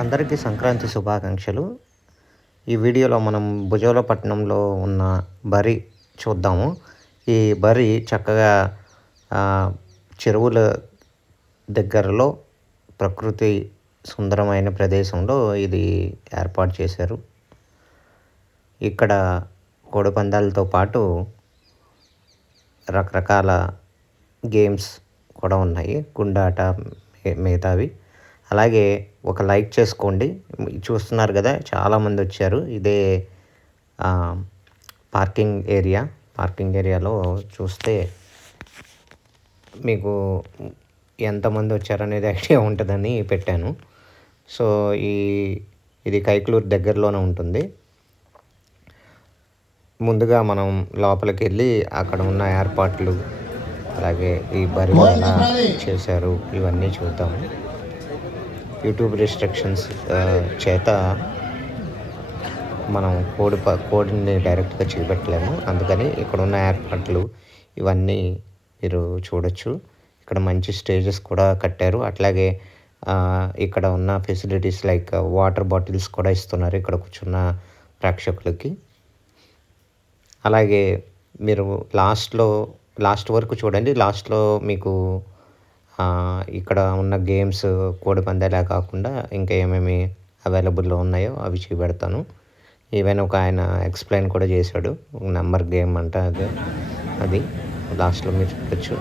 అందరికీ సంక్రాంతి శుభాకాంక్షలు. ఈ వీడియోలో మనం భుజవలపట్నంలో ఉన్న బరి చూద్దాము. ఈ బరి చక్కగా చెరువుల దగ్గరలో ప్రకృతి సుందరమైన ప్రదేశంలో ఇది ఏర్పాటు చేశారు. ఇక్కడ కోడిపందాలతో పాటు రకరకాల గేమ్స్ కూడా ఉన్నాయి, గుండాట మిగతావి. అలాగే ఒక లైక్ చేసుకోండి. చూస్తున్నారు కదా, చాలామంది వచ్చారు. ఇదే పార్కింగ్ ఏరియాలో చూస్తే మీకు ఎంతమంది వచ్చారనేది ఐడియా ఉంటుందని పెట్టాను. సో ఇది కైకలూరు దగ్గరలోనే ఉంటుంది. ముందుగా మనం లోపలికి వెళ్ళి అక్కడ ఉన్న ఏర్పాట్లు, అలాగే ఈ బరి ఎలా చేశారు ఇవన్నీ చూద్దాము. యూట్యూబ్ రిస్ట్రిక్షన్స్ చేత మనం కోడిని డైరెక్ట్గా చూపెట్టలేము. అందుకని ఇక్కడ ఉన్న ఏర్పాట్లు ఇవన్నీ మీరు చూడొచ్చు. ఇక్కడ మంచి స్టేజెస్ కూడా కట్టారు. అట్లాగే ఇక్కడ ఉన్న ఫెసిలిటీస్ లైక్ వాటర్ బాటిల్స్ కూడా ఇస్తున్నారు ఇక్కడ కూర్చున్న ప్రేక్షకులకి. అలాగే మీరు లాస్ట్ వరకు చూడండి. లాస్ట్లో మీకు ఇక్కడ ఉన్న గేమ్స్, కోడిపందాలే కాకుండా ఇంకా ఏమేమి అవైలబుల్లో ఉన్నాయో అవి చూపెడతాను. ఈవెన్ ఒక ఆయన ఎక్స్ప్లెయిన్ కూడా చేశాడు, నెంబర్ గేమ్ అంట అది లాస్ట్లో మీరు చూడొచ్చు.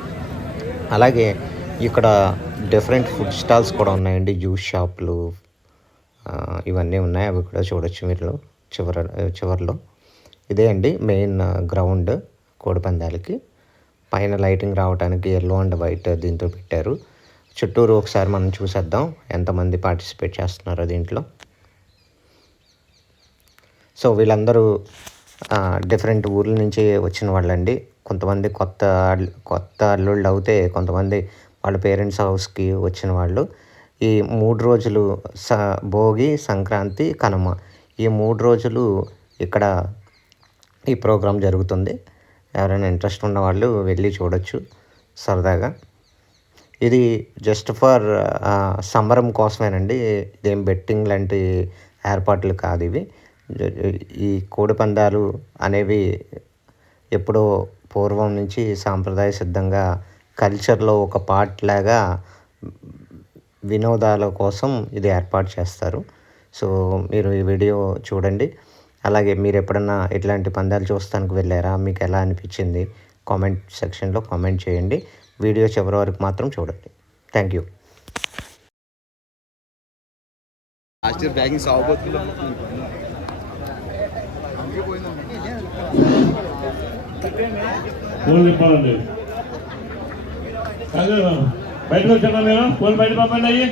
అలాగే ఇక్కడ డిఫరెంట్ ఫుడ్ స్టాల్స్ కూడా ఉన్నాయండి, జ్యూస్ షాపులు ఇవన్నీ ఉన్నాయి. అవి కూడా చూడొచ్చు మీరు చివరిలో. ఇదే అండి మెయిన్ గ్రౌండ్ కోడిపందాలకి. పైన లైటింగ్ రావడానికి ఎల్లో అండ్ వైట్ దీంతో పెట్టారు. చుట్టూరు ఒకసారి మనం చూసేద్దాం ఎంతమంది పార్టిసిపేట్ చేస్తున్నారో దీంట్లో. సో వీళ్ళందరూ డిఫరెంట్ ఊర్ల నుంచి వచ్చిన వాళ్ళండి. కొంతమంది కొత్త అల్లుళ్ళు అవుతే, కొంతమంది వాళ్ళ పేరెంట్స్ హౌస్కి వచ్చిన వాళ్ళు. ఈ 3 రోజులు భోగి, సంక్రాంతి, కనుమ, ఈ 3 రోజులు ఇక్కడ ఈ ప్రోగ్రాం జరుగుతుంది. ఎవరైనా ఇంట్రెస్ట్ ఉన్న వాళ్ళు వెళ్ళి చూడొచ్చు సరదాగా. ఇది జస్ట్ ఫర్ సంబరం కోసమేనండి. ఇదేం బెట్టింగ్ లాంటి ఏర్పాట్లు కాదు ఇవి. ఈ కోడిపందాలు అనేవి ఎప్పుడో పూర్వం నుంచి సాంప్రదాయ సిద్ధంగా కల్చర్లో ఒక పార్ట్ లాగా వినోదాల కోసం ఇది ఏర్పాటు చేస్తారు. సో మీరు ఈ వీడియో చూడండి. అలాగే మీరు ఎప్పుడన్నా ఇట్లాంటి పందాలు చూస్తానికి వెళ్ళారా, మీకు ఎలా అనిపించింది కామెంట్ సెక్షన్లో కామెంట్ చేయండి. వీడియో చివరి వరకు మాత్రం చూడండి. Thank you. బయటకు వచ్చారా మీరు? ఫోన్ బయట పంపండి. అయ్యి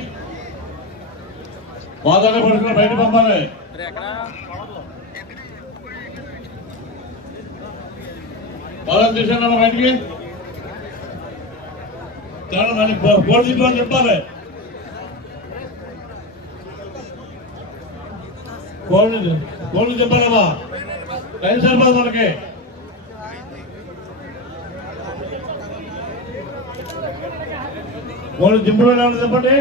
వాతావరణ పడుకున్న బయట పంపాలి. వాళ్ళని చూసాను బయటికి చాలా మళ్ళీ ఫోన్ తీసుకోవాలని చెప్పాలి. ఫోన్ చెప్పాలమ్మా, టైం సరిపోదు మనకి. ఫోన్ దింపుడు వెళ్ళాలని చెప్పండి.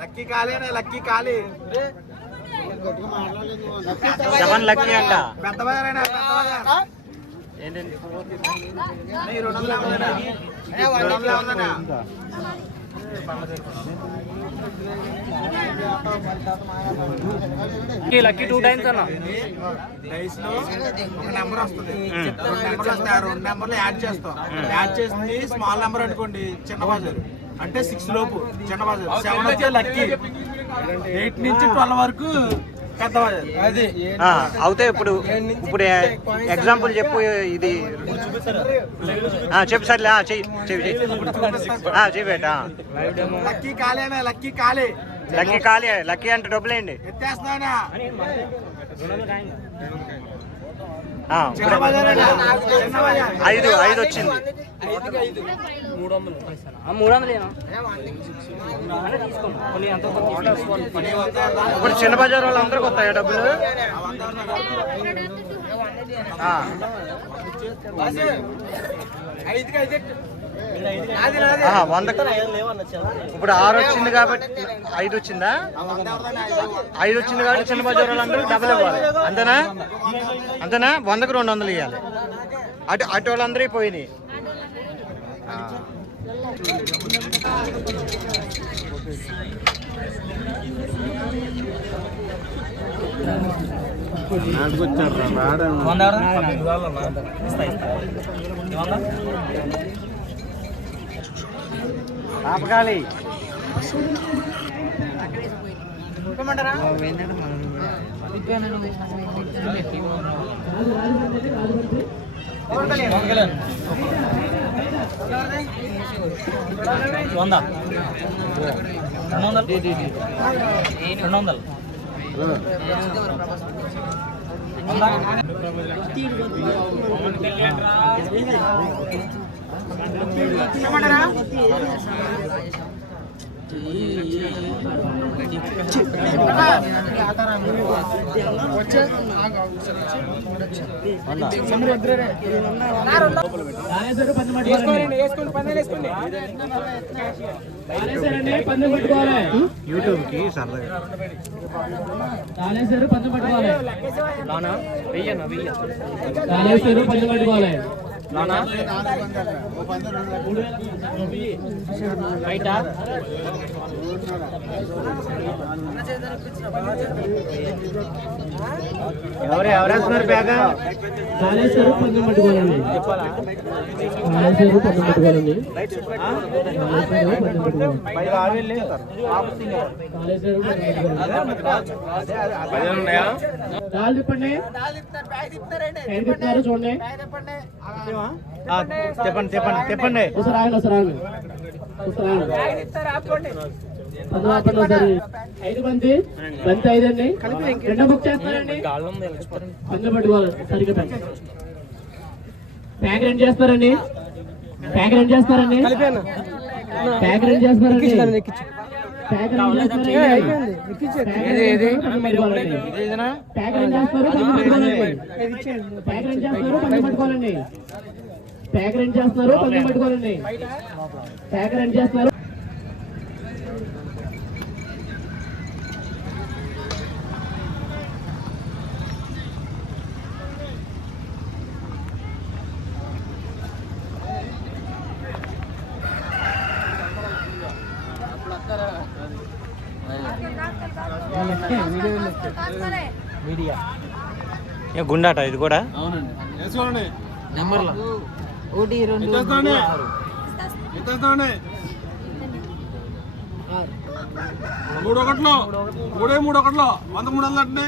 లక్కీ కాలేనా, లక్కీ కాలే సెవెన్ లక్కీ అంట. పెద్ద లక్కీ 2 టైమ్స్ అన్న డైస్ లో ఒక నెంబర్ వస్తుంది. నెంబర్ వస్తే ఆ 2 నెంబర్లు యాడ్ చేస్తాం. యాడ్ చేసింది స్మాల్ నెంబర్ అనుకోండి చిన్న బజారు అంటే 6 లోపు చిన్న బజారు, 7 వచ్చే లక్కీ, 8 నుంచి 12 వరకు పెద్ద బజారు. అది అవుతే ఇప్పుడు ఎగ్జాంపుల్ చెప్పు. ఇది చెప్పు సర్లే చెయ్యి బేట. లక్కీ కాలేనా, లక్కీ కాలే, లక్కీ ఖాళీ, లక్కీ అంటే డబ్బులేండి. ఎత్తేస్తున్నానా ఆ, చిన్న బజారు చిన్న బజారు 5 వచ్చింది. 300 ఇప్పుడు చిన్న బజార్ వాళ్ళు అందరికి వస్తాయా డబ్బులు? ఆహా, 100. ఇప్పుడు 6 వచ్చింది కాబట్టి 5 వచ్చిందా? 5 వచ్చింది కాబట్టి చిన్న బజార్ వాళ్ళందరికీ డబ్బులు ఇవ్వాలి. అంతేనా? 100కి 200 ఇవ్వాలి. అటు వాళ్ళందరికీ పోయినాయి. ఆపగాలి. యూట్యూబ్ కి సరదాగా ఎవరేస్తున్నారు బ్యాగ్? కాళేశ్వరం పందెం పట్టుకోవాలండి. కాళేశ్వరం పందెం పట్టుకోవాలండి. కాలు తిప్పండి. చూడండి. చెప్పండి. ఒకసారి 5 బంతి 5 అండి. 2 బుక్ చేస్తారండి. పందెం పట్టుకోవాలి. సరిగ్గా ప్యాక్ రెండు చేస్తారండి. ప్యాక్ రెండు చేస్తారండి. ప్యాక్ రెండు చేస్తారండి. ప్యాక్ రెండు చేస్తారు. పందెం పట్టుకోవాలండి. ప్యాక్ రెండు చేస్తున్నారు. పందెం పట్టుకోవాలండి. ప్యాక్ రెండు చేస్తున్నారు. గుండాట ఇది కూడా. నెంబర్లో 1 2 3 ఒకటిలో 3 ఒకటిలో 100 అంటే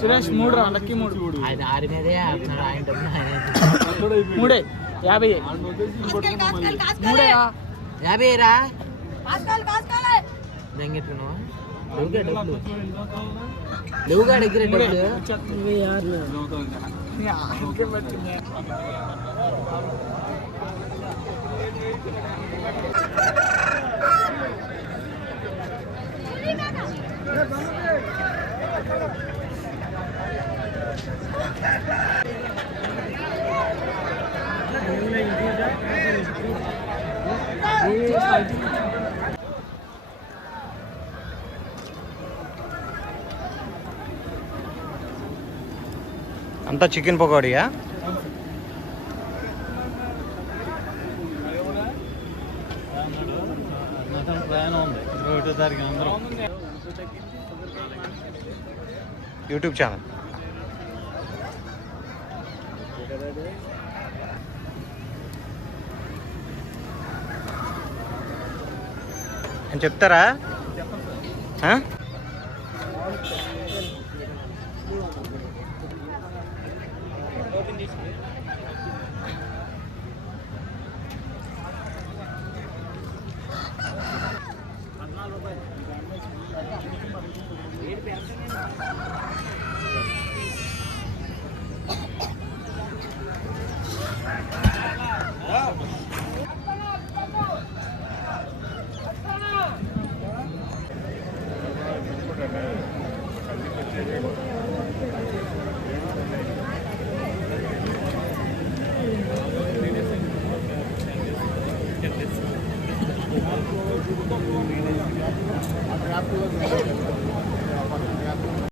సురేష్ 3 రా, లక్కీ 3. ఆయన ఆడి మీదే ఆడుతున్నాడు. ఆయన డబ్బులు ఆయన 3 50 50 రా. దెంగెట్టుకున్నావా? డబ్బులు లేవుగా దగ్గర డబ్బులు. అంతా చికెన్ పకోడియా? YouTube channel. అని చెప్తారా?